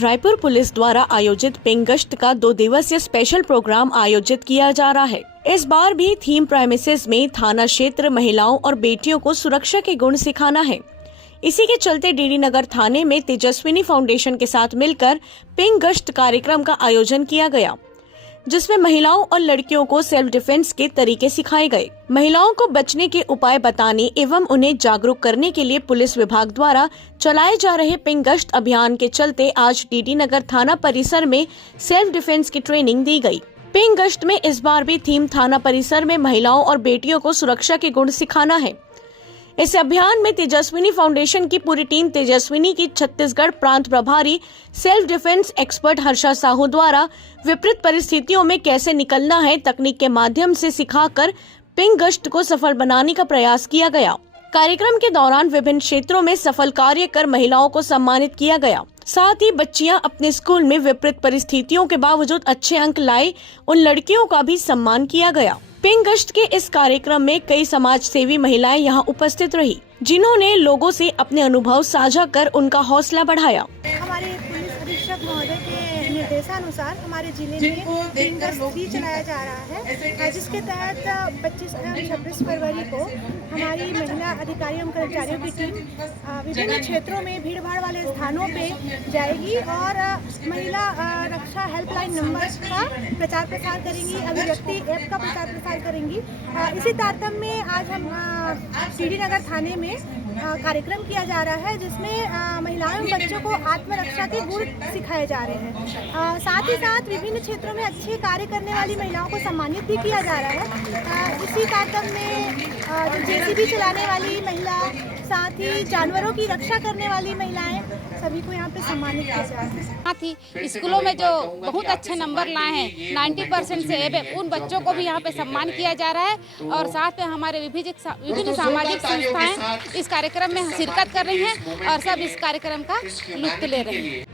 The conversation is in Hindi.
रायपुर पुलिस द्वारा आयोजित पिंक गश्त का 2 दिवसीय स्पेशल प्रोग्राम आयोजित किया जा रहा है। इस बार भी थीम प्रेमिसेस में थाना क्षेत्र महिलाओं और बेटियों को सुरक्षा के गुण सिखाना है। इसी के चलते डीडी नगर थाने में तेजस्विनी फाउंडेशन के साथ मिलकर पिंक गश्त कार्यक्रम का आयोजन किया गया, जिसमें महिलाओं और लड़कियों को सेल्फ डिफेंस के तरीके सिखाए गए। महिलाओं को बचने के उपाय बताने एवं उन्हें जागरूक करने के लिए पुलिस विभाग द्वारा चलाए जा रहे पिंक गश्त अभियान के चलते आज डीडी नगर थाना परिसर में सेल्फ डिफेंस की ट्रेनिंग दी गई। पिंक गश्त में इस बार भी थीम थाना परिसर में महिलाओं और बेटियों को सुरक्षा के गुण सिखाना है। इस अभियान में तेजस्विनी फाउंडेशन की पूरी टीम तेजस्विनी की छत्तीसगढ़ प्रांत प्रभारी self defence expert Harsha Sahu द्वारा विपरीत परिस्थितियों में कैसे निकलना है तकनीक के माध्यम से सिखाकर पिंक गश्त को सफल बनाने का प्रयास किया गया। कार्यक्रम के दौरान विभिन्न क्षेत्रों में सफल कार्य कर महिलाओं को सम्मानित किया गया। साथ ही बच्चियां अपने स्कूल में विपरीत परिस्थितियों के बावजूद अच्छे अंक लाए उन लड़कियों का भी सम्मान किया गया। पिंक गश्त के इस कार्यक्रम में कई समाज सेवी महिलाएं यहां उपस्थित रही, जिन्होंने लोगों से अपने अनुभव साझा कर उनका हौसला बढ़ाया। हमारे पुलिस अधीक्षक महोदय के निर्देशानुसार हमारे जिले में पिंक गश्त भी चलाया जा रहा है, जिसके तहत 25 एवं 26 फरवरी को हमारी महिला अधिकारी एवं कर्मचारियों की टीम विभिन्न क्षेत्रों में भीड़ भाड़ वाले स्थानों पे जाएगी और महिला रक्षा हेल्पलाइन नंबर का प्रचार प्रसार करेंगी, अभिव्यक्ति ऐप का प्रचार प्रसार करेंगी। इसी तारतम्य में आज हम डीडी नगर थाने में कार्यक्रम किया जा रहा है, जिसमें महिलाओं एवं बच्चों को आत्मरक्षा के गुण सिखाए जा रहे हैं। साथ ही साथ विभिन्न क्षेत्रों में अच्छे कार्य करने वाली महिलाओं को सम्मानित भी किया जा रहा है। इसी कार्यक्रम में जेसीबी चलाने वाली महिला, साथ ही जानवरों की रक्षा करने वाली महिलाएं, सभी को यहाँ पे सम्मानित किया जा रहा है। साथ ही स्कूलों में जो बहुत अच्छे नंबर लाए हैं 90% से एबव, उन बच्चों को भी यहाँ पे सम्मान किया जा रहा है और साथ में हमारे विभिन्न सामाजिक संस्थाएं इस कार्यक्रम में शिरकत कर रही हैं और सब इस कार्यक्रम का लुत्फ ले रहे हैं।